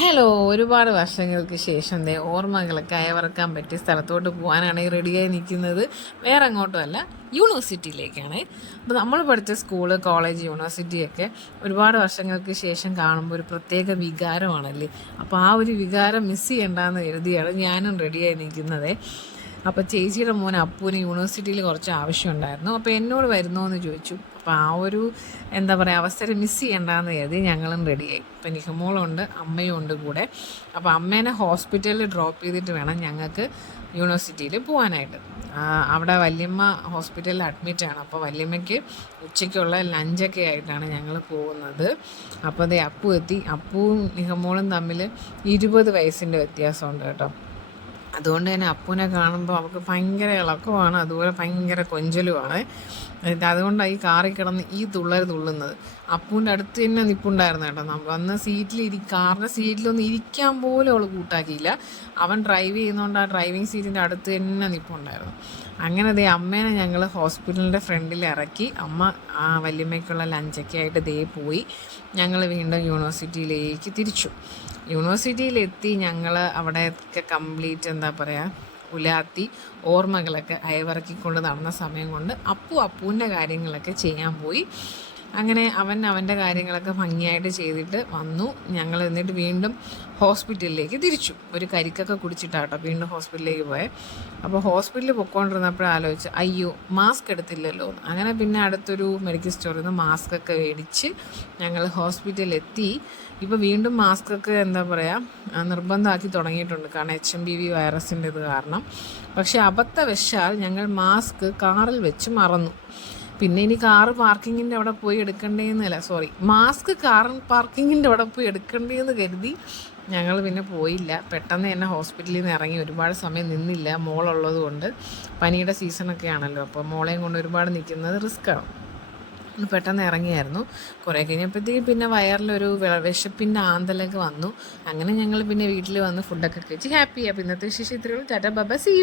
Hello, ഒരുപാട് വർഷങ്ങൾക്ക് ശേഷം ഓർമ്മകളൊക്കെ അയവറക്കാൻ പറ്റിയ സ്ഥലത്തോട്ട് പോകാനാണ് റെഡിയായി നിൽക്കുന്നത്. വേറെ അങ്ങോട്ടും അല്ല, യൂണിവേഴ്സിറ്റിയിലേക്കാണ്. അപ്പോൾ നമ്മൾ പഠിച്ച സ്കൂള്, കോളേജ്, യൂണിവേഴ്സിറ്റിയൊക്കെ ഒരുപാട് വർഷങ്ങൾക്ക് ശേഷം കാണുമ്പോൾ ഒരു പ്രത്യേക വികാരമാണല്ലേ. അപ്പോൾ ആ ഒരു വികാരം മിസ് ചെയ്യണ്ടെന്ന് കരുതിയാണ് ഞാനും റെഡിയായി നിൽക്കുന്നത്. അപ്പോൾ ചേച്ചിയുടെ മോൻ അപ്പൂന് യൂണിവേഴ്സിറ്റിയിൽ കുറച്ച് ആവശ്യമുണ്ടായിരുന്നു. അപ്പോൾ എന്നോട് വരുന്നോ എന്ന് ചോദിച്ചു. അപ്പോൾ ആ ഒരു എന്താ പറയുക അവസരം മിസ് ചെയ്യണ്ടെന്ന് കരുതി ഞങ്ങളും റെഡിയായി. ഇപ്പം നിഹമോളുണ്ട്, അമ്മയും ഉണ്ട് കൂടെ. അപ്പോൾ അമ്മേനെ ഹോസ്പിറ്റലിൽ ഡ്രോപ്പ് ചെയ്തിട്ട് വേണം ഞങ്ങൾക്ക് യൂണിവേഴ്സിറ്റിയിൽ പോകാനായിട്ട്. അവിടെ വല്യമ്മ ഹോസ്പിറ്റലിൽ അഡ്മിറ്റാണ്. അപ്പോൾ വല്യമ്മയ്ക്ക് ഉച്ചയ്ക്കുള്ള ലഞ്ചൊക്കെ ആയിട്ടാണ് ഞങ്ങൾ പോകുന്നത്. അപ്പോൾ അതേ അപ്പു എത്തി. അപ്പുവും നിഹമോളും തമ്മിൽ 20 വയസ്സിൻ്റെ വ്യത്യാസമുണ്ട് കേട്ടോ. അതുകൊണ്ട് തന്നെ അപ്പൂനെ കാണുമ്പോൾ അവൾക്ക് ഭയങ്കര ഇളക്കമാണ്, അതുപോലെ ഭയങ്കര കൊഞ്ചലുമാണ്. അതുകൊണ്ടാണ് ഈ കാറിൽ കിടന്ന് ഈ തുള്ളുന്നത്. അപ്പൂൻ്റെ അടുത്ത് തന്നെ നിൽപ്പുണ്ടായിരുന്നു കേട്ടോ. വന്ന് കാറിൻ്റെ സീറ്റിലൊന്നും ഇരിക്കാൻ പോലും അവൾ കൂട്ടാക്കിയില്ല. അവൻ ഡ്രൈവ് ചെയ്യുന്നതുകൊണ്ട് ആ ഡ്രൈവിംഗ് സീറ്റിൻ്റെ അടുത്ത് തന്നെ നിൽപ്പുണ്ടായിരുന്നു. അങ്ങനെ അമ്മേനെ ഞങ്ങൾ ഹോസ്പിറ്റലിൻ്റെ ഫ്രണ്ടിൽ ഇറക്കി. അമ്മ ആ വല്യമ്മയ്ക്കുള്ള ലഞ്ചൊക്കെ ആയിട്ട് പോയി. ഞങ്ങൾ വീണ്ടും യൂണിവേഴ്സിറ്റിയിലേക്ക് തിരിച്ചു. യൂണിവേഴ്സിറ്റിയിലെത്തി ഞങ്ങൾ അവിടെയൊക്കെ കംപ്ലീറ്റ് എന്താ പറയുക ഉലാത്തി ഓർമ്മകളൊക്കെ അയവിറക്കിക്കൊണ്ട് നടന്ന സമയം കൊണ്ട് അപ്പൂൻ്റെ കാര്യങ്ങളൊക്കെ ചെയ്യാൻ പോയി. അങ്ങനെ അവൻ്റെ കാര്യങ്ങളൊക്കെ ഭംഗിയായിട്ട് ചെയ്തിട്ട് വന്നു. ഞങ്ങൾ എന്നിട്ട് വീണ്ടും ഹോസ്പിറ്റലിലേക്ക് തിരിച്ചു. ഒരു കരിക്കൊക്കെ കുടിച്ചിട്ടാട്ടോ വീണ്ടും ഹോസ്പിറ്റലിലേക്ക് പോയത്. അപ്പോൾ ഹോസ്പിറ്റലിൽ പൊയ്ക്കൊണ്ടിരുന്നപ്പോഴും ആലോചിച്ച് അയ്യോ മാസ്ക് എടുത്തില്ലല്ലോ. അങ്ങനെ പിന്നെ അടുത്തൊരു മെഡിക്കൽ സ്റ്റോറിൽ നിന്ന് മാസ്കൊക്കെ മേടിച്ച് ഞങ്ങൾ ഹോസ്പിറ്റലിൽ എത്തി. ഇപ്പോൾ വീണ്ടും മാസ്കൊക്കെ എന്താ പറയുക നിർബന്ധമാക്കി തുടങ്ങിയിട്ടുണ്ട്, കാരണം HMPV വൈറസിൻ്റെ ഇത് കാരണം. പക്ഷേ അബദ്ധവശാൽ ഞങ്ങൾ മാസ്ക് കാറിൽ വെച്ച് മറന്നു. പിന്നെ ഇനി കാറ് പാർക്കിങ്ങിൻ്റെ അവിടെ പോയി മാസ്ക് കാർ പാർക്കിങ്ങിൻ്റെ അവിടെ പോയി എടുക്കേണ്ടതെന്ന് കരുതി ഞങ്ങൾ പിന്നെ പോയില്ല. പെട്ടെന്ന് തന്നെ ഹോസ്പിറ്റലിൽ നിന്ന് ഇറങ്ങി. ഒരുപാട് സമയം നിന്നില്ല, മോളുള്ളത് കൊണ്ട്. പനിയുടെ സീസണൊക്കെ ആണല്ലോ, അപ്പോൾ മോളെയും കൊണ്ട് ഒരുപാട് നിൽക്കുന്നത് റിസ്ക്കാണ്. പെട്ടെന്ന് ഇറങ്ങിയായിരുന്നു. കുറേ കഴിഞ്ഞപ്പോഴത്തേക്കും പിന്നെ വയറിലൊരു വിശപ്പിൻ്റെ ആന്തലൊക്കെ വന്നു. അങ്ങനെ ഞങ്ങൾ പിന്നെ വീട്ടിൽ വന്ന് ഫുഡൊക്കെ കഴിച്ച് ഹാപ്പി. അപ്പോൾ ഇന്നത്തെ വിശേഷം ഇത്രയുള്ളൂ. Tata bye bye, see U.